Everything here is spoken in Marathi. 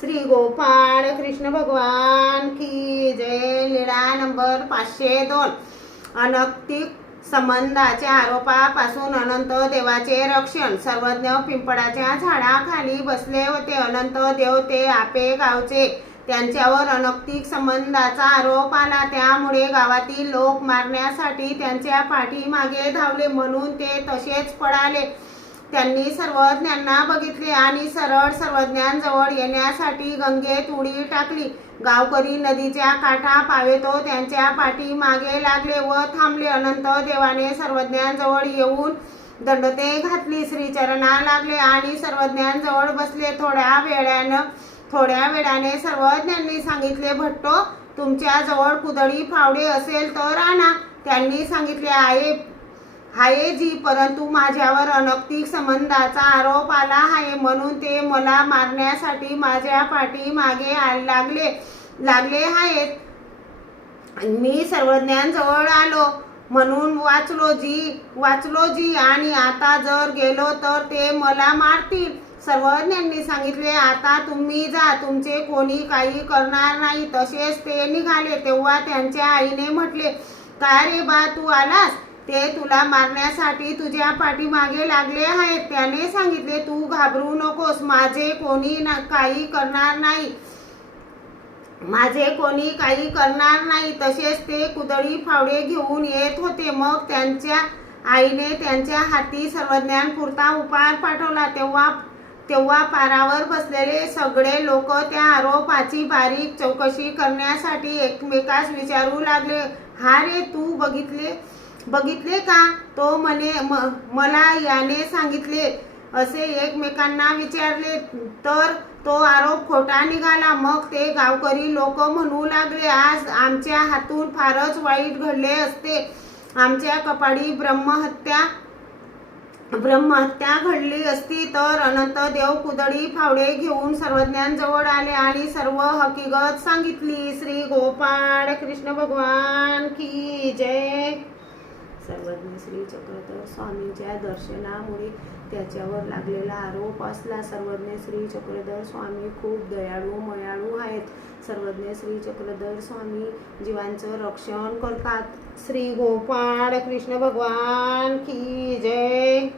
श्री गोपाळ कृष्ण भगवान की जय. लीळा नंबर पाचशे दोन. अनक्तिक संबंधाच्या आरोपापासून अनंत देवाचे रक्षण. सर्वज्ञ पिंपळाच्या झाडाखाली बसले होते. अनंत देव ते आपे गावचे. त्यांच्यावर अनक्तिक संबंधाचा आरोप आला. त्यामुळे गावातील लोक मारण्यासाठी त्यांच्या पाठीमागे धावले म्हणून ते तसेच पळाले. त्यांनी सर्वज्ञांना बघितले आणि सरळ सर्वज्ञांजवळ येण्यासाठी गंगेत उडी टाकली. गावकरी नदीच्या काठा पावेतो त्यांच्या पाठी मागे लागले व थांबले. अनंत देवाने सर्वज्ञांजवळ येऊन दंडते घातली. श्रीचरणा लागले आणि सर्वज्ञांजवळ बसले. थोड्या वेळानं थोड्या वेळाने सर्वज्ञांनी सांगितले भट्टो तुमच्याजवळ कुदळी फावडे असेल तर आणा. त्यांनी सांगितले आहे आहे जी परंतु माझ्यावर अनैतिक संबंधाचा आरोप आला आहे म्हणून ते मला मारण्यासाठी माझ्या पाठीमागे आ- लागले लागले आहेत. मी सर्वज्ञांजवळ आलो म्हणून वाचलो जी वाचलो जी आणि आता जर गेलो तर ते मला मारतील. सर्वज्ञांनी सांगितले आता तुम्ही जा तुमचे कोणी काही करणार नाही. तसेच ते निघाले तेव्हा त्यांच्या आईने म्हटले काय रे बा तू आलास? ते तुला मारण्यासाठी तुझ्या पाठीमागे लागले आहेत. त्याने सांगितले तू घाबरू नकोस. माझे कोणी ना काही करणार नाही. माझे कोणी काही करणार नाही. तसेच ते कुदळी फावडे घेऊन येत होते. मग त्यांच्या आईने त्यांच्या हाती सर्वज्ञान पुरता उपाय पाठवला. तेव्हा तेव्हा पारावर बसलेले सगळे लोक त्या आरोपाची बारीक चौकशी करण्यासाठी एकमेकास विचारू लागले. हा रे तू बघितले बघितले का? तो म्हणे म- मला याने सांगितले. असे एकमेकांना विचारले. तर तो आरोप खोटा निघाला. मग ते गावकरी लोक म्हणू लागले आज आमच्या हातून फारच वाईट घडले असते. आमच्या कपाळी ब्रह्महत्या ब्रह्महत्या घडली असती. तर अनंत देव कुदळी फावडे घेऊन सर्वज्ञांजवळ आले आणि सर्व हकीकत सांगितली. श्री गोपाळ कृष्ण भगवान की जय. सर्वज्ञ श्री चक्रधर स्वामींच्या दर्शनामुळे त्याच्यावर लागलेला आरोप असला सर्वज्ञ श्री चक्रधर स्वामी खूप दयाळू मयाळू आहेत. सर्वज्ञ श्री चक्रधर स्वामी जीवांचं रक्षण करतात. श्री गोपाळ कृष्ण भगवान की जय!